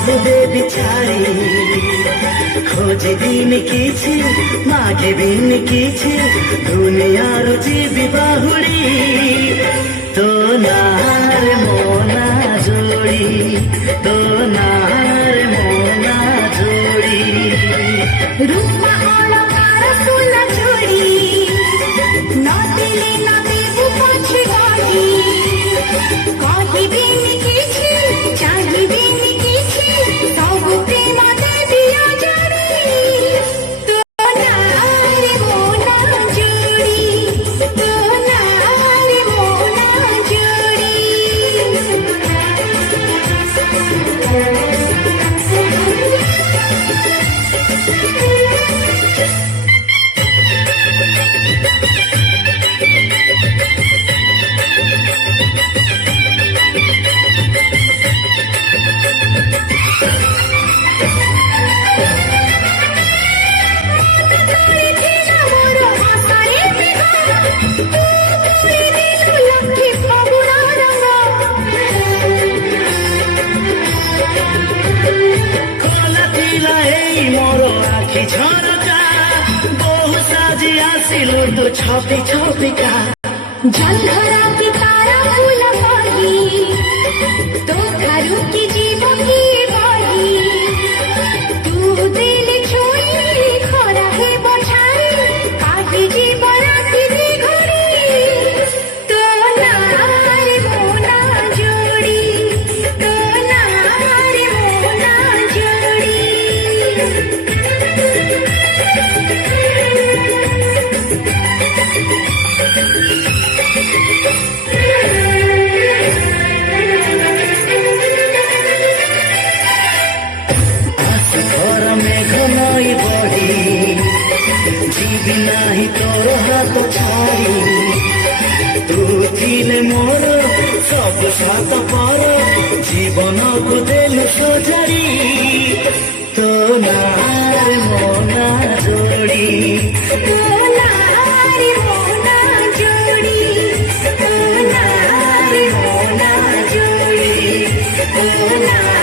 ସବୁ ଦେବି ଛାଡ଼ି ଖୋଜିବିନି କିଛି ମାଗିବିନି କିଛି ଦୁନିଆରୁ ଯିବି ବାହୁଡ଼ି ତୋ ନାଁରେ ମୋ ନାଁ ଯୋଡ଼ି ତୋ ନାଁରେ ମୋ ନାଁ ଯୋଡ଼ି रूपा अलंकार फूल चूड़ी नदिले नदेबु पछे गाड़ी कहिबिनी किछि चाहिबिनी किछि सबु प्रेम देबी आजारी तो नारे मोना जोड़ी तो नारे मोना जोड़ी तो छपी छपिका जलधरा की तारा फूल पही तो थारू की जीव की बही तू दिल छुई खरा है बछाई काटी जीव राती दी घड़ी तो नारे मोना जोड़ी तो नारे मोना जोड़ी जीवी नाही तोर हाथ छाड़ी तू थिले मोर सब सात पर जीवन को देलु सजारी तो नारे मोना जोड़ी तो नारे मोना जोड़ी तो नारे मोना जोड़ी तो नारे